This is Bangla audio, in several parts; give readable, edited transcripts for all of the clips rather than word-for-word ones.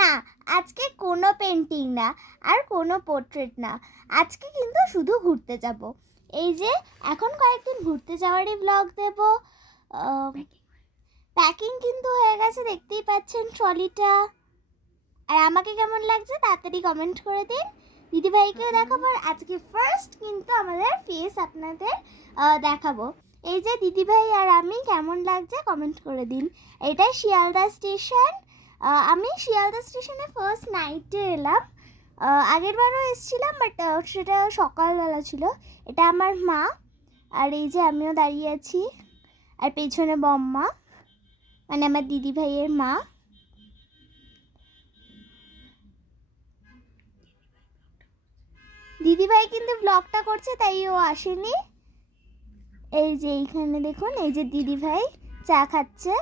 না, আজকে কোনো পেন্টিং না আর কোনো পোর্ট্রেট না, আজকে কিন্তু শুধু ঘুরতে যাব। এই যে এখন কয়েকদিন ঘুরতে যাওয়ারই ব্লগ দেব। প্যাকিং কিন্তু হয়ে গেছে, দেখতেই পাচ্ছেন ট্রলিটা। আর আমাকে কেমন লাগছে তাড়াতাড়ি কমেন্ট করে দিন। দিদিভাইকেও দেখাবো। আর আজকে ফার্স্ট কিন্তু আমাদের ফেস আপনাদের দেখাবো। এই যে দিদিভাই আর আমি কেমন লাগছে কমেন্ট করে দিন। এটাই শিয়ালদা স্টেশন। আমি শিয়ালদা স্টেশনে ফার্স্ট নাইটে এলাম। আগের বারও এসেছিলাম, বাট সেটা সকালবেলা ছিল। এটা আমার মা, আর এই যে আমিও দাঁড়িয়ে আছি, আর পেছনে বম্মা মানে আমার দিদিভাইয়ের মা। দিদিভাই কিন্তু ব্লগটা করছে, তাই ও আসেনি। এই যে এইখানে দেখুন, এই যে দিদিভাই চা খাচ্ছে,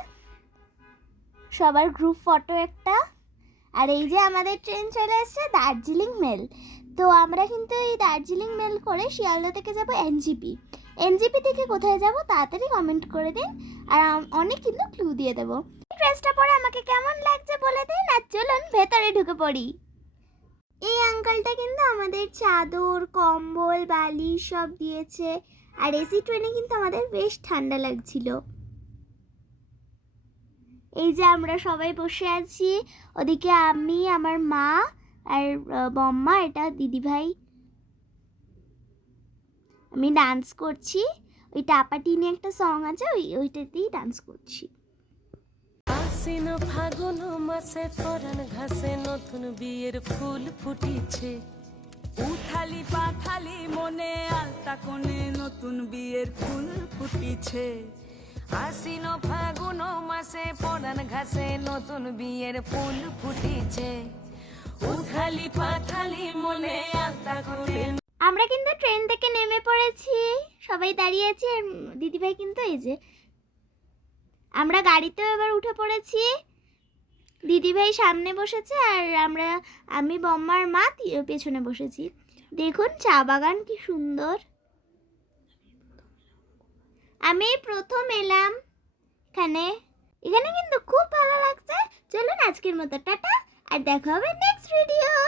সবার গ্রুপ ফটো একটা। আর এই যে আমাদের ট্রেন চলে এসছে দার্জিলিং মেল। তো আমরা কিন্তু এই দার্জিলিং মেল করে শিয়ালদা থেকে যাব এনজিপি। এনজিপি থেকে কোথায় যাব তাড়াতাড়ি কমেন্ট করে দিন, আর অনেক কিন্তু ক্লু দিয়ে দেবো। ড্রেসটা পরে আমাকে কেমন লাগছে বলে দিন, আর চলুন ভেতরে ঢুকে পড়ি। এই আঙ্কেলটা কিন্তু আমাদের চাদর, কম্বল, বালিশ সব দিয়েছে। আর এসি ট্রেনে কিন্তু আমাদের বেশ ঠান্ডা লাগছিল। এই যে আমরা সবাই বসে আছি, ওদিকে আমি, আমার মা আর বম্মা, এটা দিদিভাই। আমি ডান্স করছি, ওই টাপাটি নিয়ে একটা সং আছে, ওইটাতেই ডান্স করছি। আশ্বিন ফাগুন মাসে পরাণ ঘাসে নতুন বিয়ের ফুল ফুটিছে। উথালি পাথালি মনে আলতা কোণে নতুন বিয়ের ফুল ফুটিছে। আশ্বিন ফাগুন মাসে পরাণ ঘাসে নতুন বিয়ের ফুল ফুটিছে। উথালি পাথালি মনে আলতা কোণে। আমরা কিন্তু ট্রেন থেকে নেমে পড়েছি, সবাই দাঁড়িয়ে আছি। আর দিদিভাই কিন্তু এই যে, আমরা গাড়িতেও এবার উঠে পড়েছি। দিদিভাই সামনে বসেছে, আর আমি বম্মার মা পেছনে বসেছি। দেখুন চা বাগান কি সুন্দর। আমি প্রথম এলাম এখানে কিন্তু খুব ভালো লাগছে। চলুন আজকের মতো টাটা, আর দেখা হবে নেক্সট ভিডিওয়।